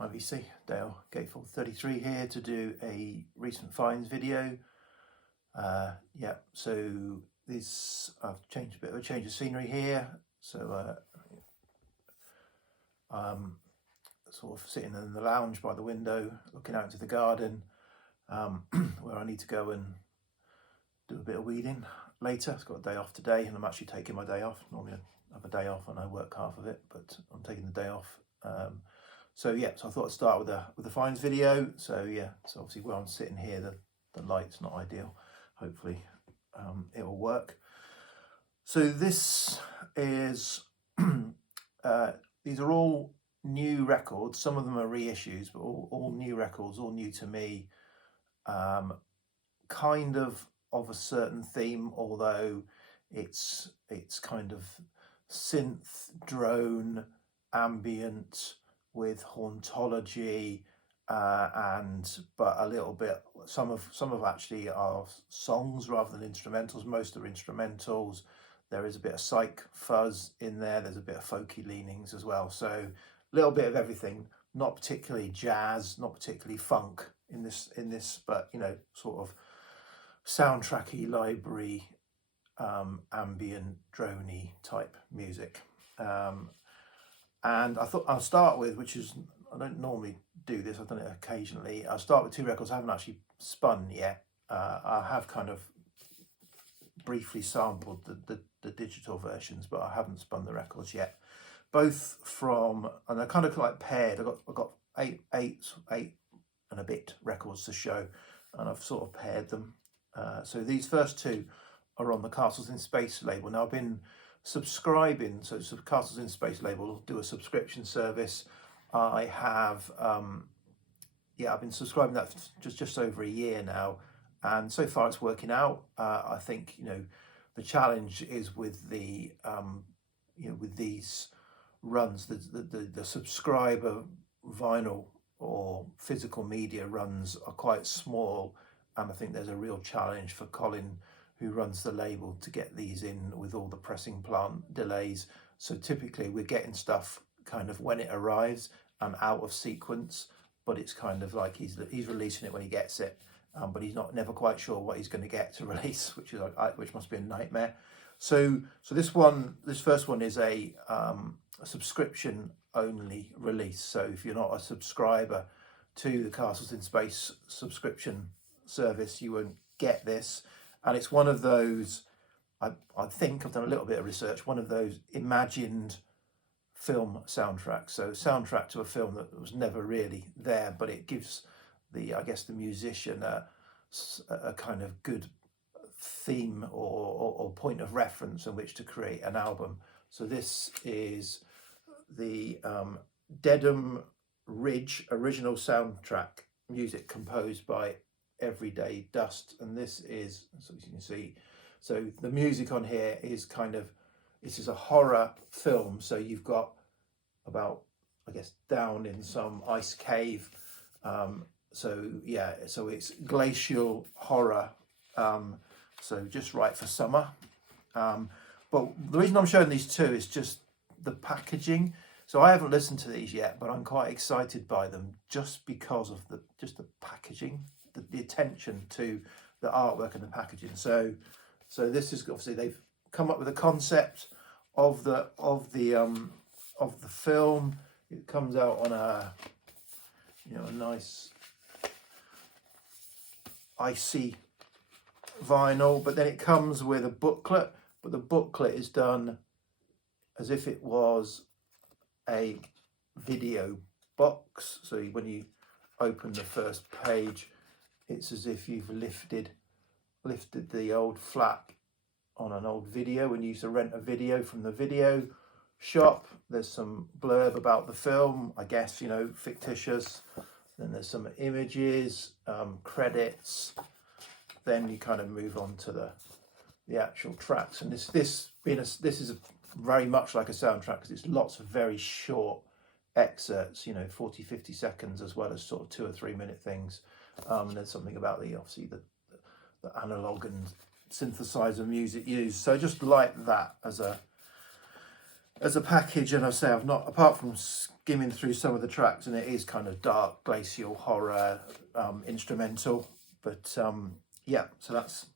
IVC, Dale Gatefold 33 here to do a recent finds video. So this, I've changed a bit of a change of scenery here. So sort of sitting in the lounge by the window, looking out into the garden, where I need to go and do a bit of weeding later. I've got a day off today, and I'm actually taking my day off. Normally I have a day off and I work half of it, but I'm taking the day off. So I thought I'd start with the finds video. So obviously where I'm sitting here, the light's not ideal. Hopefully it will work. So this is these are all new records. Some of them are reissues, but all new records, all new to me. Kind of a certain theme, although it's kind of synth, drone, ambient with hauntology, but a little bit. Some of actually are songs rather than instrumentals. Most are instrumentals. There is a bit of psych fuzz in there. There's a bit of folky leanings as well. So a little bit of everything. Not particularly jazz, not particularly funk in this, but sort of soundtracky, library, ambient, droney type music. And I thought I'll start with, which is, I don't normally do this, I've done it occasionally. I'll start with two records I haven't actually spun yet. I have kind of briefly sampled the digital versions, but I haven't spun the records yet. Both from, and they're kind of like paired. I've got eight and a bit records to show, and I've sort of paired them. So these first two are on the Castles in Space label. Now I've been subscribing, so Castles in Space label do a subscription service. I have I've been subscribing that for just over a year now, and so far it's working out. I think the challenge is with the with these runs, the subscriber vinyl or physical media runs are quite small, and I think there's a real challenge for Colin, who runs the label, to get these in with all the pressing plant delays. So typically we're getting stuff kind of when it arrives and out of sequence, but it's kind of like he's releasing it when he gets it, but he's never quite sure what he's going to get to release, which must be a nightmare. So this first one is a subscription only release. So if you're not a subscriber to the Castles in Space subscription service, you won't get this. And it's one of those, I think I've done a little bit of research, one of those imagined film soundtracks. So soundtrack to a film that was never really there, but it gives the musician a kind of good theme or point of reference in which to create an album. So this is the Dedham Ridge original soundtrack music composed by Everyday Dust, and this is, so as you can see, so the music on here is this is a horror film, so you've got about, I guess, down in some ice cave, so it's glacial horror, so just right for summer. But the reason I'm showing these two is just the packaging. So I haven't listened to these yet, but I'm quite excited by them just because of the packaging, the attention to the artwork and the packaging. So this is obviously, they've come up with a concept of the film. It comes out on a nice icy vinyl, but then it comes with a booklet, but the booklet is done as if it was a video box. So when you open the first page, it's as if you've lifted the old flap on an old video when you used to rent a video from the video shop. There's some blurb about the film, I guess, fictitious. Then there's some images, credits. Then you kind of move on to the actual tracks. And this is very much like a soundtrack, because it's lots of very short excerpts, 40, 50 seconds, as well as sort of 2 or 3 minute things. And there's something about the analog and synthesizer music used. So just like that as a as a package, and I say I've not, apart from skimming through some of the tracks, and it is kind of dark, glacial horror, instrumental. But yeah, so that's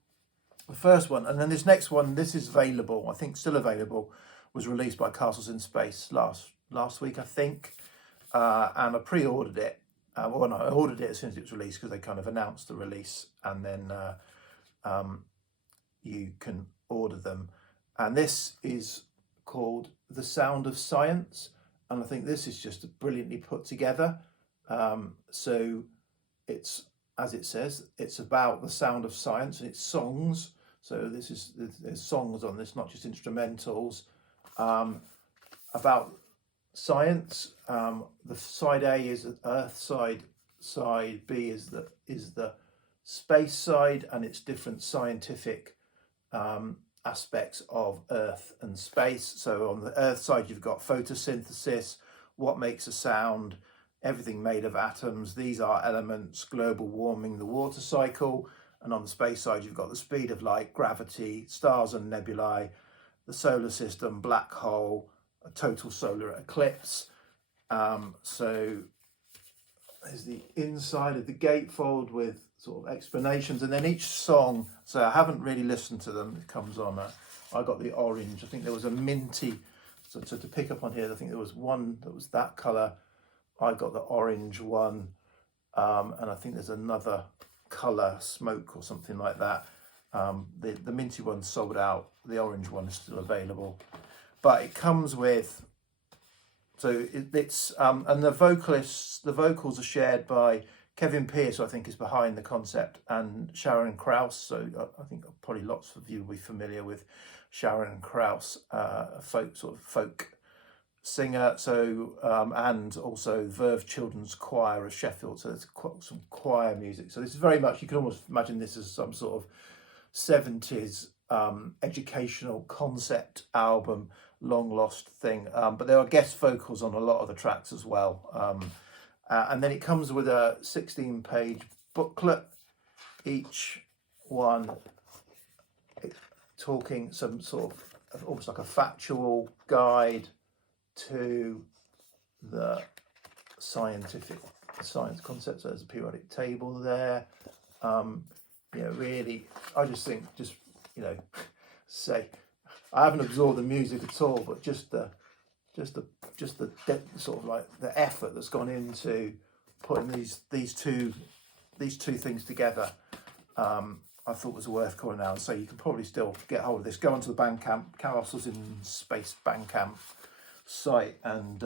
the first one. And then this next one, this is available, I think still available, was released by Castles in Space last week, I think. And I pre-ordered it. Well, no, I ordered it as soon as it was released because they kind of announced the release, and then you can order them. And this is called The Sound of Science, and I think this is just brilliantly put together. So it's, as it says, it's about the sound of science, and it's songs. So there's songs on this, not just instrumentals, about science. The side A is Earth side, side B is the space side, and it's different scientific aspects of Earth and space. So on the Earth side, you've got photosynthesis, what makes a sound, everything made of atoms, these are elements, global warming, the water cycle. And on the space side, you've got the speed of light, gravity, stars and nebulae, the solar system, black hole, a total solar eclipse. So there's the inside of the gatefold with sort of explanations, and then each song, so I haven't really listened to them, it comes on, I got the orange, I think there was a minty, so to pick up on here, I think there was one that was that colour, I got the orange one, and I think there's another colour, smoke or something like that. The minty one sold out, the orange one is still available, but it comes with, so it's and the vocals are shared by Kevin Pearce, who I think is behind the concept, and Sharon Krauss. So I think probably lots of you will be familiar with Sharon Krauss, a folk singer. So and also Verve Children's Choir of Sheffield. So there's some choir music. So this is very much, you can almost imagine this as some sort of 70s educational concept album, long lost thing. But there are guest vocals on a lot of the tracks as well. And then it comes with a 16-page booklet, each one talking some sort of almost like a factual guide to the science concepts. So there's a periodic table there. Really, I just think, say, I haven't absorbed the music at all, but just the sort of like the effort that's gone into putting these two things together, I thought was worth calling out. So you can probably still get hold of this. Go onto the Bandcamp, Castles in Space Bandcamp site, and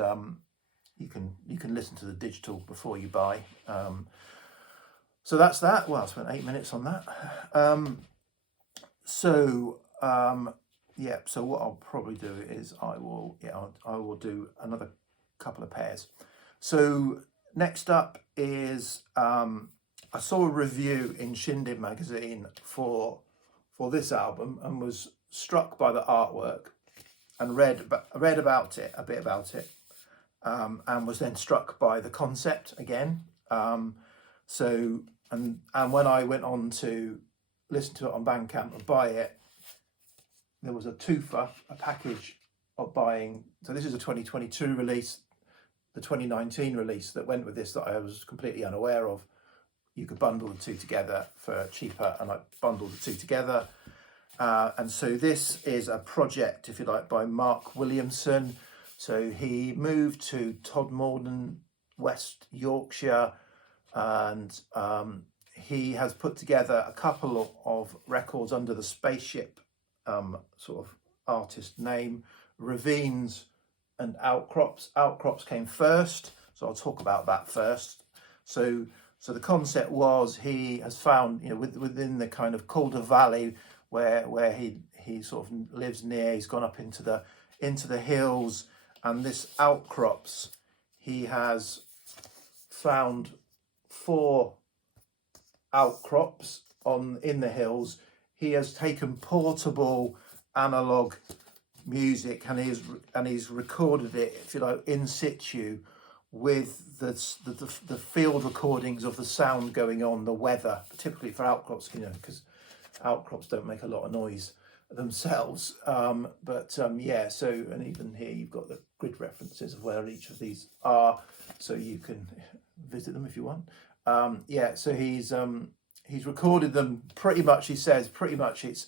you can listen to the digital before you buy. So that's that. Well, I spent 8 minutes on that. Yeah, so what I'll probably do is I will do another couple of pairs. So next up is I saw a review in Shindig magazine for this album and was struck by the artwork and read a bit about it, and was then struck by the concept again. So when I went on to listen to it on Bandcamp and buy it, there was a twofer, a package of buying. So this is a 2022 release, the 2019 release that went with this that I was completely unaware of. You could bundle the two together for cheaper, and I bundled the two together. And so this is a project, if you like, by Mark Williamson. So he moved to Todmorden, West Yorkshire, and he has put together a couple of records under the Spaceship sort of artist name, Ravines and Outcrops. Outcrops came first, so I'll talk about that first. So the concept was he has found, within the kind of Calder Valley where he sort of lives near, he's gone up into the hills, and this Outcrops, he has found 4 outcrops in the hills. He has taken portable analog music and he's recorded it, if you like, in situ with the field recordings of the sound going on, the weather, particularly for outcrops, because outcrops don't make a lot of noise themselves. Yeah, so, and even here you've got the grid references of where each of these are, so you can visit them if you want. Yeah, so he's recorded them pretty much, he says, pretty much it's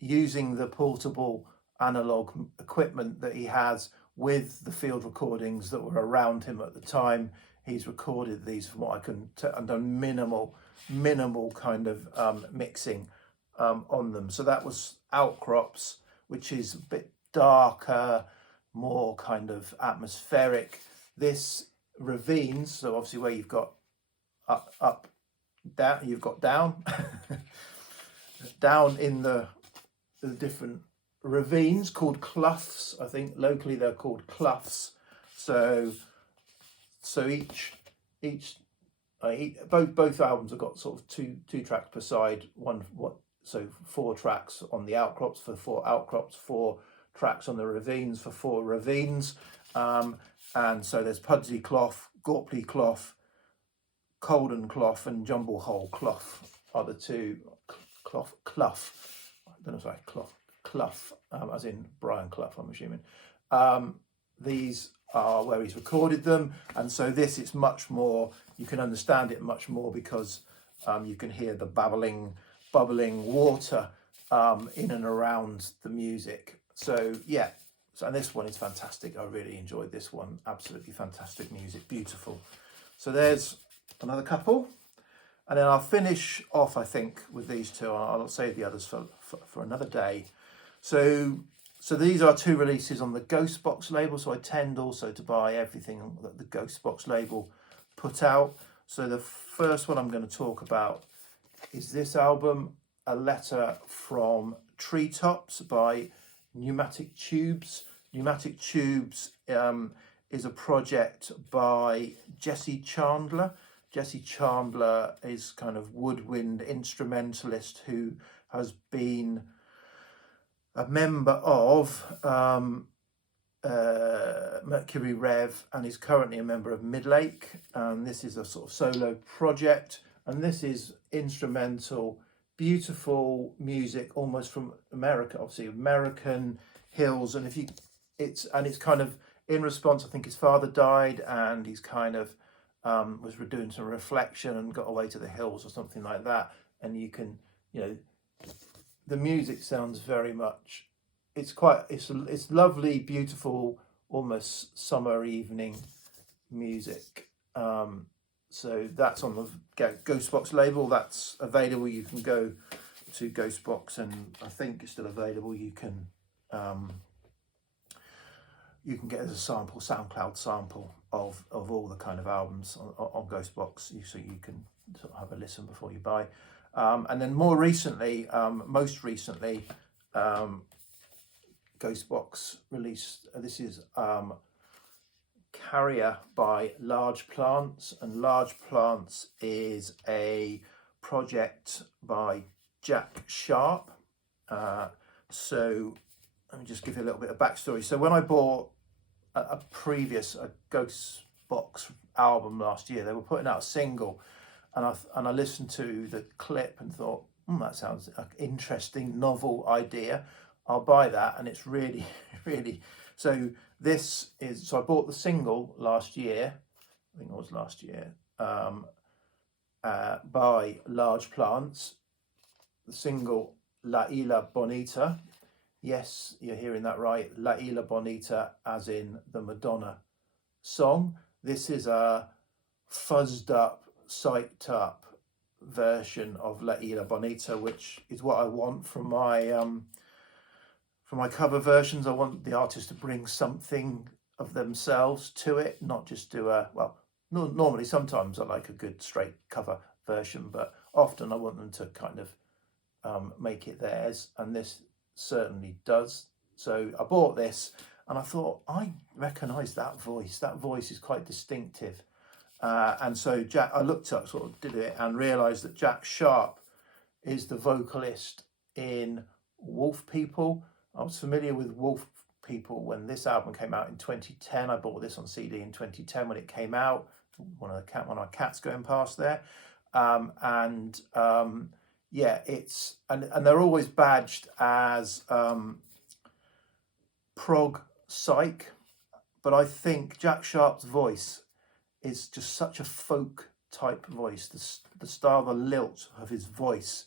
using the portable analog equipment that he has with the field recordings that were around him at the time. He's recorded these from what I can tell, and done minimal kind of mixing on them. So that was Outcrops, which is a bit darker, more kind of atmospheric. This Ravines, so obviously where you've got up, down, you've got down, down in the different ravines called cloughs. I think locally they're called cloughs. So both albums have got sort of two tracks per side. So 4 tracks on the Outcrops for 4 Outcrops, 4 tracks on the Ravines for 4 Ravines. And so there's Pudsey Clough, Gorpley Clough, Colden Clough, and Jumble Hole Clough are the 2. Clough. I don't know, sorry, Clough, as in Brian Clough, I'm assuming. These are where he's recorded them, and so this is much more, you can understand it much more because you can hear the bubbling water in and around the music. So yeah, and this one is fantastic. I really enjoyed this one. Absolutely fantastic music, beautiful. So there's another couple, and then I'll finish off, I think, with these 2. I'll save the others for another day. So these are 2 releases on the Ghostbox label. So I tend also to buy everything that the Ghostbox label put out. So the first one I'm going to talk about is this album, A Letter from Treetops by Pneumatic Tubes. Pneumatic Tubes is a project by Jesse Chandler. Jesse Chandler is kind of woodwind instrumentalist who has been a member of Mercury Rev and is currently a member of Midlake. This is a sort of solo project, and this is instrumental, beautiful music, almost from America, obviously American hills. And it's kind of in response, I think his father died, and he's kind of was doing some reflection and got away to the hills or something like that. And you can, the music sounds very much, it's lovely, beautiful, almost summer evening music. So that's on the Ghostbox label. That's available. You can go to Ghostbox, and I think it's still available. You can get as a sample, SoundCloud sample of all the kind of albums on Ghostbox, so you can sort of have a listen before you buy. And then most recently, Ghostbox released, this is Carrier by Large Plants, and Large Plants is a project by Jack Sharp. So let me just give you a little bit of backstory. So when I bought a Ghostbox album last year, they were putting out a single, and I listened to the clip and thought, that sounds like an interesting, novel idea. I'll buy that. And it's really, really, so I bought the single last year, I think it was last year, by Large Plants, the single La Isla Bonita. Yes, you're hearing that right, La Isla Bonita, as in the Madonna song. This is a fuzzed up, psyched up version of La Isla Bonita, which is what I want from my cover versions. I want the artist to bring something of themselves to it, not just do normally sometimes I like a good straight cover version, but often I want them to kind of make it theirs, and this certainly does. So I bought this and I thought, I recognise that voice. That voice is quite distinctive. And so I looked up, sort of did it, and realised that Jack Sharp is the vocalist in Wolf People. I was familiar with Wolf People when this album came out in 2010. I bought this on CD in 2010 when it came out. One of our cats going past there. yeah, it's and they're always badged as prog psych, but I think Jack Sharp's voice is just such a folk type voice. The style, the lilt of his voice,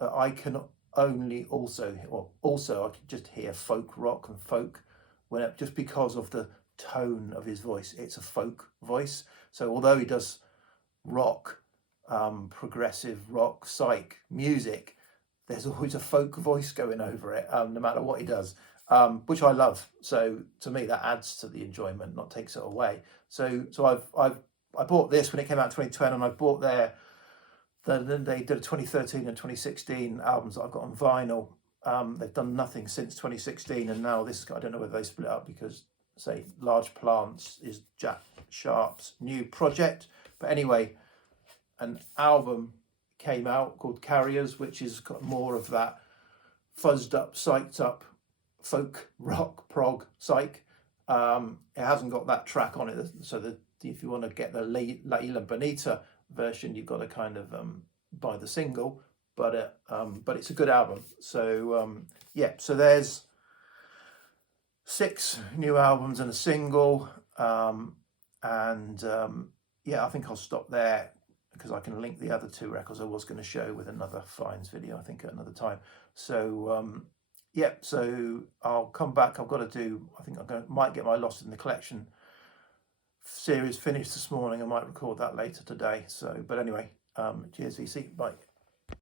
I can only also, or also I can just hear folk rock and folk when just because of the tone of his voice. It's a folk voice. So although he does rock, progressive rock, psych music, there's always a folk voice going over it, no matter what he does, which I love. So to me, that adds to the enjoyment, not takes it away. So I bought this when it came out in 2010, and I bought they did a 2013 and 2016 albums that I've got on vinyl. They've done nothing since 2016, and now this, I don't know whether they split up because, say, Large Plants is Jack Sharp's new project. But anyway, an album came out called Carriers, which is got more of that fuzzed up, psyched up folk rock prog psych. It hasn't got that track on it, so that if you want to get the La Isla Bonita version, you've got to kind of buy the single, but it's a good album. So yeah, so there's 6 new albums and a single, yeah, I think I'll stop there because I can link the other 2 records I was going to show with another finds video, I think, at another time. So yeah, so I'll come back. I've got to do, I think might get my Lost in the Collection series finished this morning. I might record that later today. So, but anyway, cheers VC, bye.